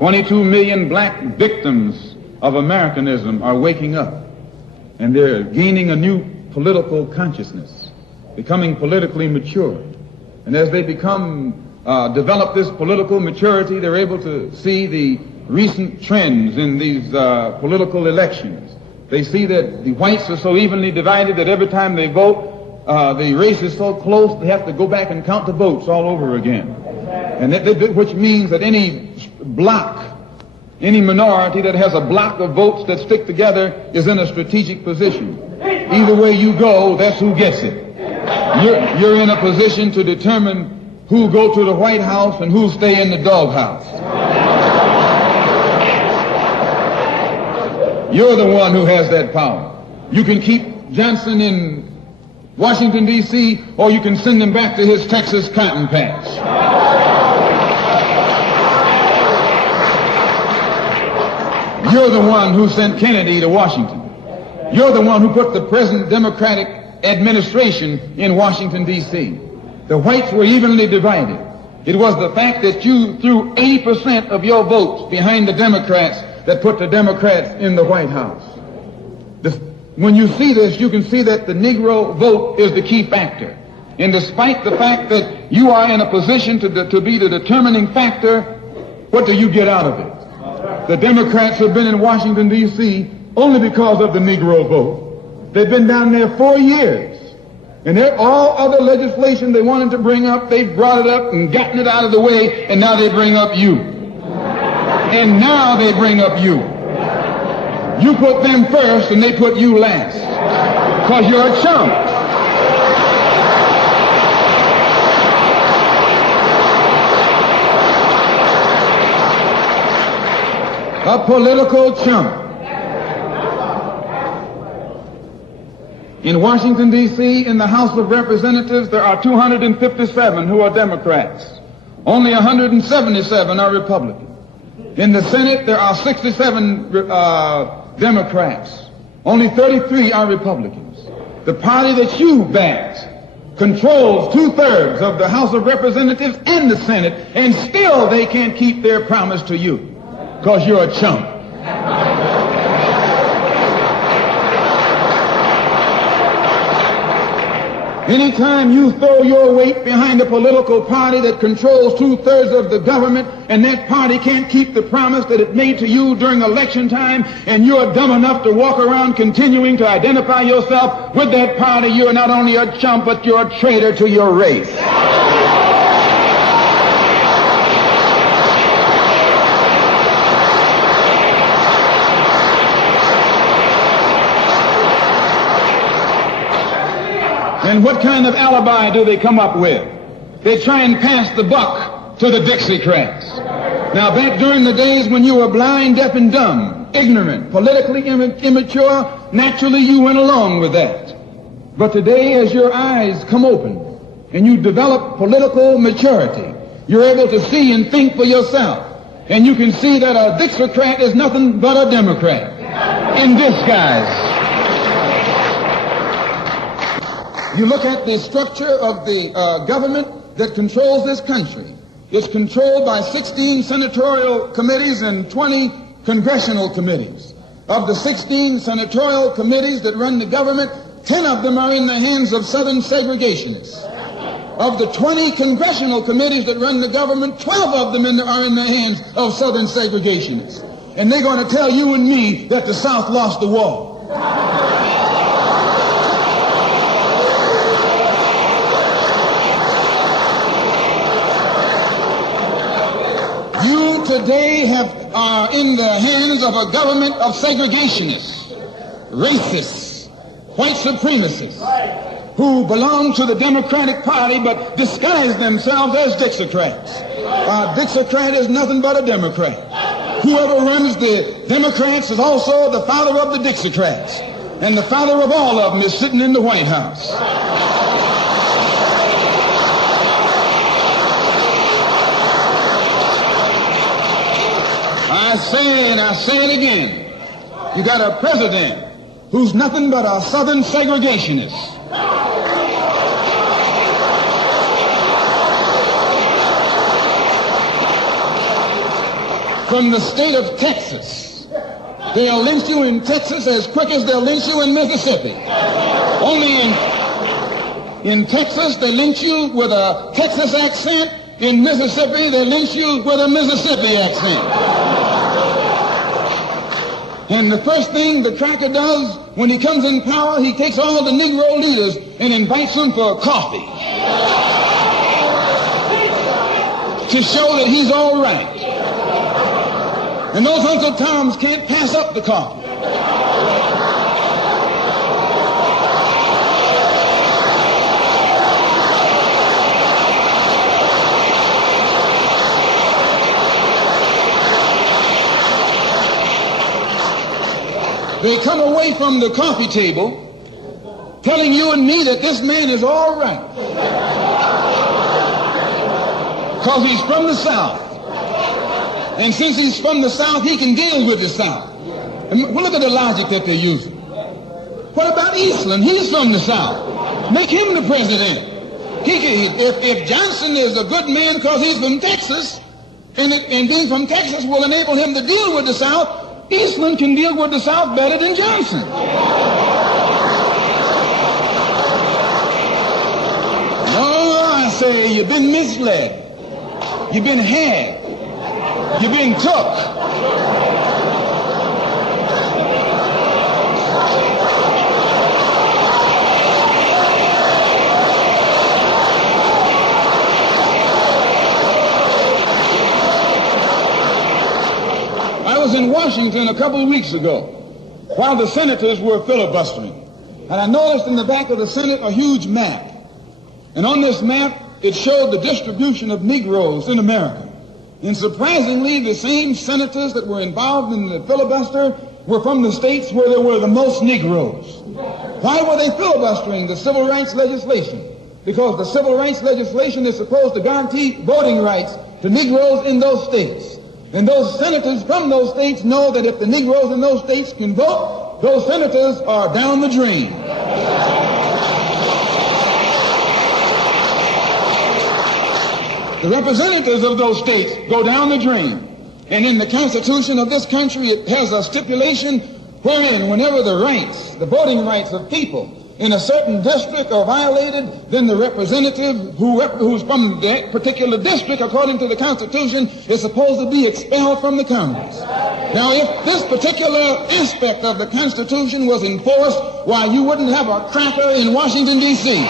22 million black victims of Americanism are waking up, and they're gaining a new political consciousness, becoming politically mature. And as they develop this political maturity, they're able to see the recent trends in these political elections. They see that the whites are so evenly divided that every time they vote, the race is so close, they have to go back and count the votes all over again. And which means that any block, any minority that has a block of votes that stick together is in a strategic position. Either way you go, that's who gets it. You're in a position to determine who go to the White House and who stay in the doghouse. You're the one who has that power. You can keep Johnson in Washington, D.C., or you can send him back to his Texas cotton patch. You're the one who sent Kennedy to Washington. You're the one who put the present Democratic administration in Washington, D.C. The whites were evenly divided. It was the fact that you threw 80% of your votes behind the Democrats that put the Democrats in the White House. When you see this, you can see that the Negro vote is the key factor. And despite the fact that you are in a position to be the determining factor, what do you get out of it? The Democrats have been in Washington, D.C. only because of the Negro vote. They've been down there 4 years. And all other legislation they wanted to bring up, they brought it up and gotten it out of the way, and now they bring up you. And now they bring up you. You put them first and they put you last. Because you're a chump. A political chump. In Washington, D.C., in the House of Representatives, there are 257 who are Democrats. Only 177 are Republicans. In the Senate, there are 67 Democrats. Only 33 are Republicans. The party that you backed controls 2/3 of the House of Representatives and the Senate, and still they can't keep their promise to you because you're a chump. Anytime you throw your weight behind a political party that controls 2/3 of the government, and that party can't keep the promise that it made to you during election time, and you're dumb enough to walk around continuing to identify yourself with that party, you're not only a chump, but you're a traitor to your race. And what kind of alibi do they come up with? They try and pass the buck to the Dixiecrats. Now, back during the days when you were blind, deaf, and dumb, ignorant, politically immature, naturally you went along with that. But today, as your eyes come open and you develop political maturity, you're able to see and think for yourself. And you can see that a Dixiecrat is nothing but a Democrat in disguise. You look at the structure of the government that controls this country. It's controlled by 16 senatorial committees and 20 congressional committees. Of the 16 senatorial committees that run the government, 10 of them are in the hands of Southern segregationists. Of the 20 congressional committees that run the government, 12 of them are in the hands of Southern segregationists. And they're going to tell you and me that the South lost the war. Today are in the hands of a government of segregationists, racists, white supremacists, who belong to the Democratic Party but disguise themselves as Dixiecrats. A Dixiecrat is nothing but a Democrat. Whoever runs the Democrats is also the father of the Dixiecrats, and the father of all of them is sitting in the White House. I say, and I say it again, you got a president who's nothing but a Southern segregationist. from the state of Texas. They'll lynch you in Texas as quick as they'll lynch you in Mississippi. Only in Texas, they lynch you with a Texas accent. In Mississippi, they lynch you with a Mississippi accent. And the first thing the cracker does when he comes in power, he takes all the Negro leaders and invites them for coffee to show that he's all right. And those Uncle Toms can't pass up the coffee. They come away from the coffee table telling you and me that this man is all right because he's from the South. And since he's from the South, he can deal with the South. And look at the logic that they're using. What about Eastland? He's from the South. Make him the president. If Johnson is a good man because he's from Texas, and being from Texas will enable him to deal with the South, Eastland can deal with the South better than Johnson. Oh, I say, you've been misled. You've been had. You've been took. I was in Washington a couple of weeks ago while the senators were filibustering. And I noticed in the back of the Senate a huge map. And on this map, it showed the distribution of Negroes in America. And surprisingly, the same senators that were involved in the filibuster were from the states where there were the most Negroes. Why were they filibustering the civil rights legislation? Because the civil rights legislation is supposed to guarantee voting rights to Negroes in those states. And those senators from those states know that if the Negroes in those states can vote, those senators are down the drain. The representatives of those states go down the drain. And in the Constitution of this country, it has a stipulation wherein whenever the rights, the voting rights of people in a certain district are violated, then the representative who's from that particular district, according to the Constitution, is supposed to be expelled from the Congress. Now, if this particular aspect of the Constitution was enforced, why, you wouldn't have a cracker in Washington, D.C.